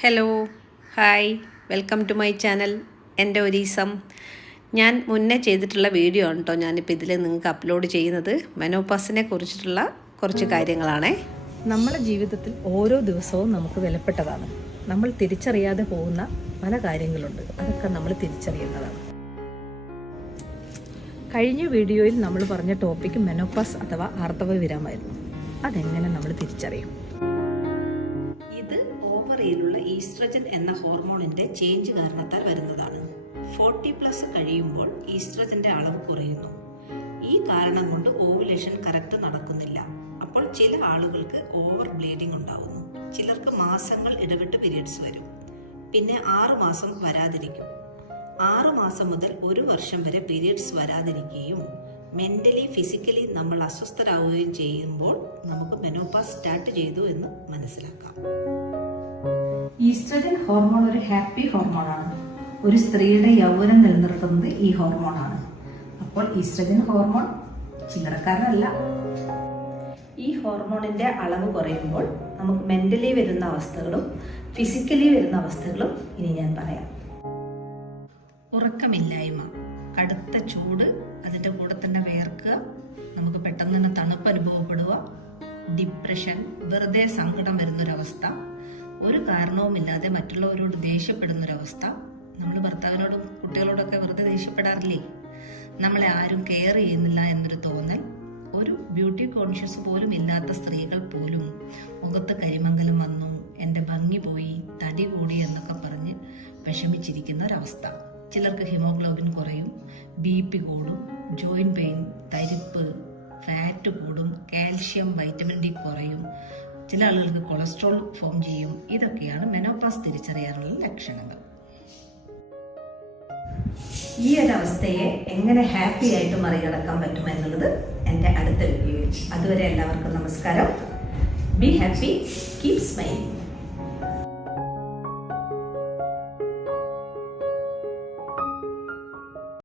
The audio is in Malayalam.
Hello hi welcome to my channel എന്റെ ഒരീസം. ഞാൻ മുന്നേ ചെയ്തിട്ടുള്ള വീഡിയോ ആണ് കേട്ടോ ഞാനിപ്പോൾ ഇതിൽ നിങ്ങൾക്ക് അപ്ലോഡ് ചെയ്യുന്നത് മെനോപാസിനെ കുറിച്ചിട്ടുള്ള കുറച്ച് കാര്യങ്ങളാണേ. നമ്മുടെ ജീവിതത്തിൽ ഓരോ ദിവസവും നമുക്ക് വിലപ്പെട്ടതാണ്. നമ്മൾ തിരിച്ചറിയാതെ പോകുന്ന പല കാര്യങ്ങളുണ്ട്. അതൊക്കെ നമ്മൾ തിരിച്ചറിയുന്നതാണ്. കഴിഞ്ഞ വീഡിയോയിൽ നമ്മൾ പറഞ്ഞ ടോപ്പിക് മെനോപാസ് അഥവാ ആർത്തവ വിരാമായിരുന്നു അതെങ്ങനെ നമ്മൾ തിരിച്ചറിയും? ഓവറിയിലുള്ള ഈസ്ട്രജൻ എന്ന ഹോർമോണിന്റെ ചേഞ്ച് കാരണത്താൽ വരുന്നതാണ്. ഫോർട്ടി പ്ലസ് കഴിയുമ്പോൾ ഈസ്ട്രജന്റെ അളവ് കുറയുന്നു. ഈ കാരണം കൊണ്ട് ഓവുലേഷൻ കറക്റ്റ് നടക്കുന്നില്ല. അപ്പോൾ ചില ആളുകൾക്ക് ഓവർ ബ്ലീഡിംഗ് ഉണ്ടാവുന്നു. ചിലർക്ക് മാസങ്ങൾ ഇടവിട്ട് പീരിയഡ്സ് വരും. പിന്നെ ആറ് മാസം വരാതിരിക്കും. ആറ് മാസം മുതൽ ഒരു വർഷം വരെ പീരിയഡ്സ് വരാതിരിക്കുകയും മെന്റലി ഫിസിക്കലി നമ്മൾ അസ്വസ്ഥരാകുകയും ചെയ്യുമ്പോൾ നമുക്ക് മെനോപാസ് സ്റ്റാർട്ട് ചെയ്തു എന്ന് മനസ്സിലാക്കാം. ഈസ്ട്രജൻ ഹോർമോൺ ഒരു ഹാപ്പി ഹോർമോണാണ്. ഒരു സ്ത്രീയുടെ യൗവനം നിലനിർത്തുന്നത് ഈ ഹോർമോണാണ്. അപ്പോൾ ഈസ്ട്രജൻ ഹോർമോൺ ചില്ലറക്കാരനല്ല ഈ ഹോർമോണിന്റെ അളവ് കുറയുമ്പോൾ നമുക്ക് മെന്റലി വരുന്ന അവസ്ഥകളും ഫിസിക്കലി വരുന്ന അവസ്ഥകളും ഇനി ഞാൻ പറയാം. ഉറക്കമില്ലായ്മ കടുത്ത ചൂട് അതിന്റെ കൂടെ തന്നെ വേർക്കുക നമുക്ക് പെട്ടെന്ന് തന്നെ തണുപ്പ് അനുഭവപ്പെടുക ഡിപ്രഷൻ വെറുതെ സങ്കടം വരുന്നൊരവസ്ഥ ഒരു കാരണവുമില്ലാതെ മറ്റുള്ളവരോട് ദേഷ്യപ്പെടുന്ന ദേഷ്യപ്പെടുന്നൊരവസ്ഥ നമ്മൾ ഭർത്താവിനോടും കുട്ടികളോടൊക്കെ വെറുതെ ദേഷ്യപ്പെടാറില്ലേ? നമ്മളെ ആരും കെയർ ചെയ്യുന്നില്ല എന്നൊരു തോന്നൽ ഒരു ബ്യൂട്ടി കോൺഷ്യസ് പോലും ഇല്ലാത്ത സ്ത്രീകൾ പോലും മുഖത്ത് കരിമംഗലം വന്നു എന്റെ ഭംഗി പോയി തടി കൂടി എന്നൊക്കെ പറഞ്ഞ് വിഷമിച്ചിരിക്കുന്ന ഒരവസ്ഥ ചിലർക്ക് ഹിമോഗ്ലോബിൻ കുറയും ബി പി കൂടും ജോയിന്റ് പെയിൻ തരിപ്പ് ഫാറ്റ് കൂടും കാൽഷ്യം വൈറ്റമിൻ ഡി കുറയും ചില ആളുകൾക്ക് കൊളസ്ട്രോൾ ഫോം ചെയ്യും. ഇതൊക്കെയാണ് മെനോപാസ് തിരിച്ചറിയാനുള്ള ലക്ഷണങ്ങൾ. ഈ ഒരു അവസ്ഥയെ എങ്ങനെ ഹാപ്പി ആയിട്ട് മറികടക്കാൻ പറ്റും എന്നുള്ളത് എന്റെ അടുത്ത വീഡിയോയിൽ അതുവരെ എല്ലാവർക്കും നമസ്കാരം. Be happy keep smiling